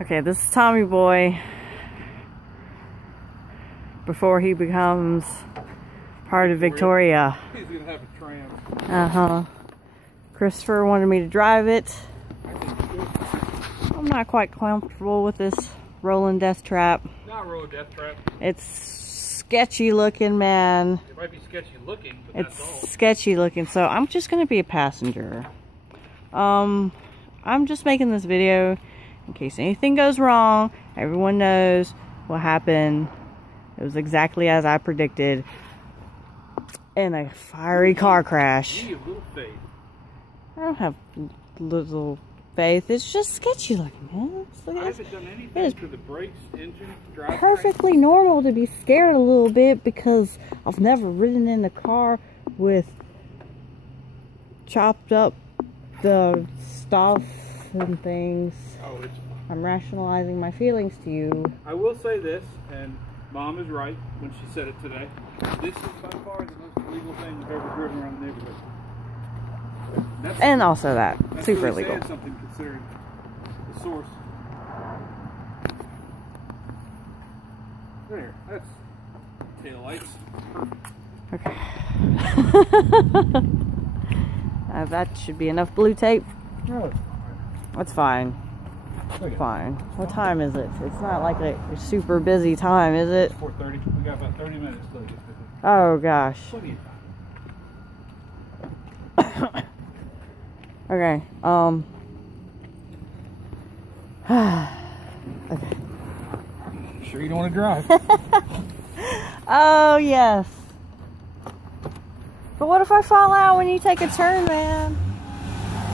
Okay, this is Tommy Boy before he becomes part of Victoria. He's gonna have a tram. Uh-huh. Christopher wanted me to drive it. I'm not quite comfortable with this rolling death trap. Not rolling death trap. It's sketchy looking, man. It might be sketchy looking, but It's that's all. sketchy looking, so I'm just gonna be a passenger. I'm just making this video in case anything goes wrong. Everyone knows what happened. It was exactly as I predicted. In a fiery car crash. You need a little faith. I don't have little faith. It's just sketchy looking, man. I haven't done anything to the brakes, engine, drive. Perfectly normal to be scared a little bit because I've never ridden in a car with chopped up the stuff and things. Oh, it's fine. I'm rationalizing my feelings to you. I will say this, and Mom is right when she said it today. This is by far the most illegal thing we've ever driven around the neighborhood. And also that. That's Super really illegal. saying something considering the source. There, that's tail lights. Okay. That should be enough blue tape. No, That's fine. okay. Fine. What time is it? It's not like a super busy time, is it? It's 4:30. We got about 30 minutes left. Oh gosh. Plenty of time. Okay. Okay. Sure you don't want to drive? Oh yes. But what if I fall out when you take a turn, man?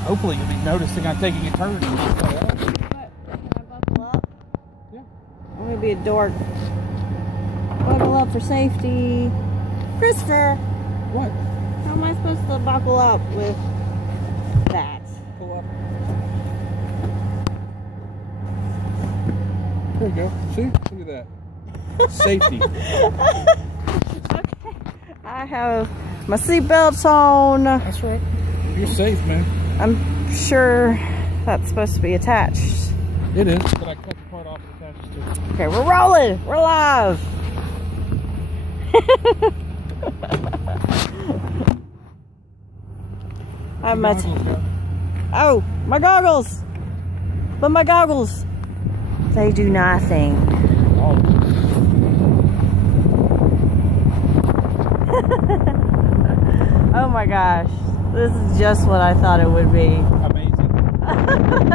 Hopefully you'll be noticing I'm taking a turn. What? Can I buckle up? Yeah. I'm gonna be a dork. Buckle up for safety. Christopher, What? how am I supposed to buckle up with that? Pull up. There you go. See? Look at that. Safety. Okay. I have my seatbelts on. That's right. You're safe, man. I'm sure that's supposed to be attached. It is. But I cut the part off that attaches to it. Okay, we're rolling. We're live. I'm at. Oh, my goggles. But my goggles, they do nothing. Oh. Oh my gosh, this is just what I thought it would be. Amazing.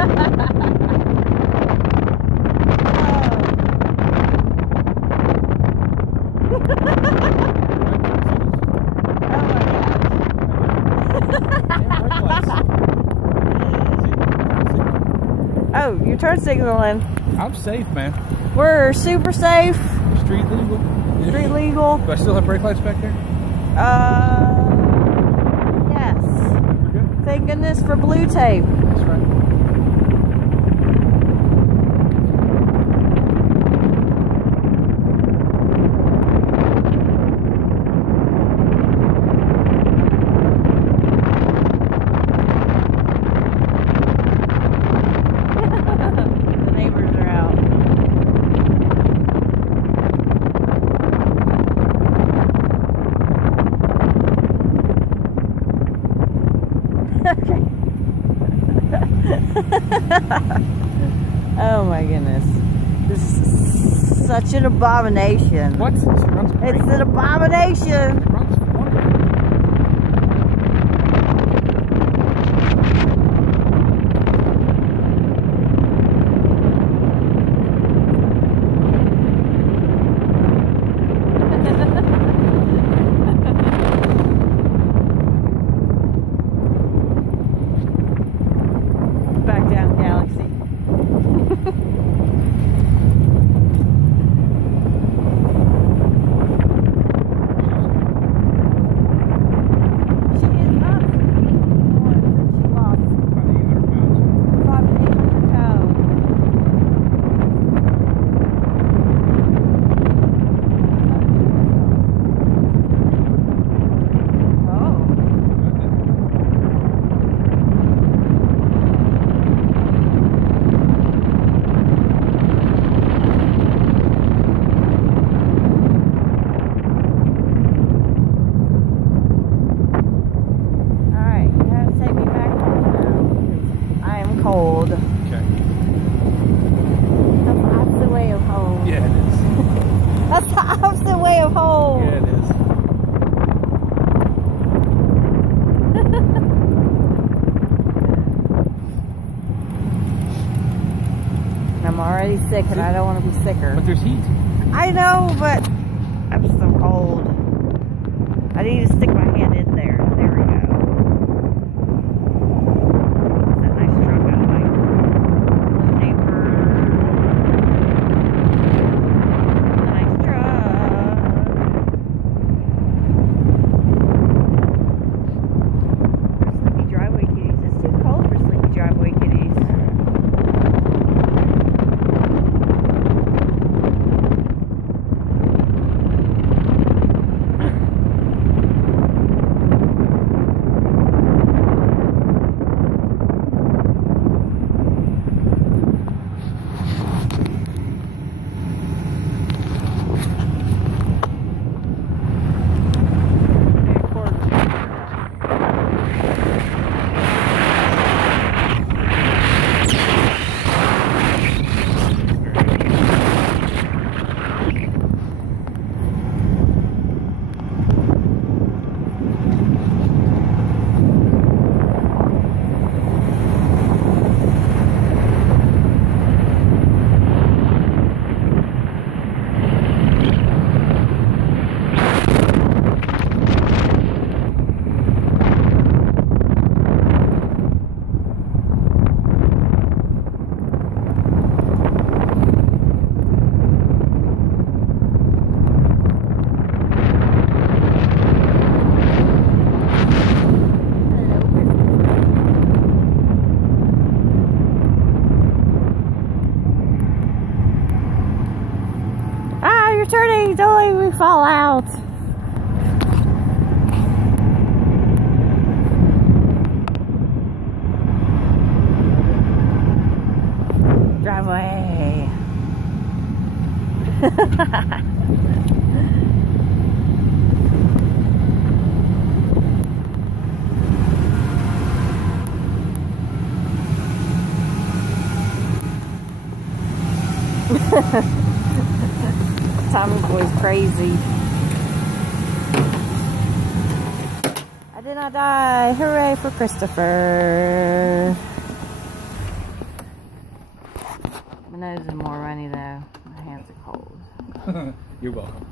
Oh, you turn signaling. I'm safe, man. We're super safe. Street legal. Street legal. Do I still have brake lights back there? Yes. We're good. Thank goodness for blue tape. That's right. The neighbors are out. Oh my goodness. This is such an abomination. What? It runs great. It's an abomination. It runs wonderful. Back down, Galaxy. She is not speeding anymore since she lost About 800 pounds. about 800 pounds. Oh. cold. Okay. That's the opposite way of hold. Yeah, it is. That's the opposite way of hold. Yeah, it is. I'm already sick and I don't want to be sicker. But there's heat. I know, but I'm so cold. I need to stick my hand in there. There we go. It's that nice truck I like. Hello, neighbor. Nice truck. Sleepy driveway kitties. It's too cold for sleepy driveway kitties. Turning, don't let me fall out. Driveway. Tommy boy's crazy. I did not die. Hooray for Christopher. My nose is more runny though. My hands are cold. You're welcome.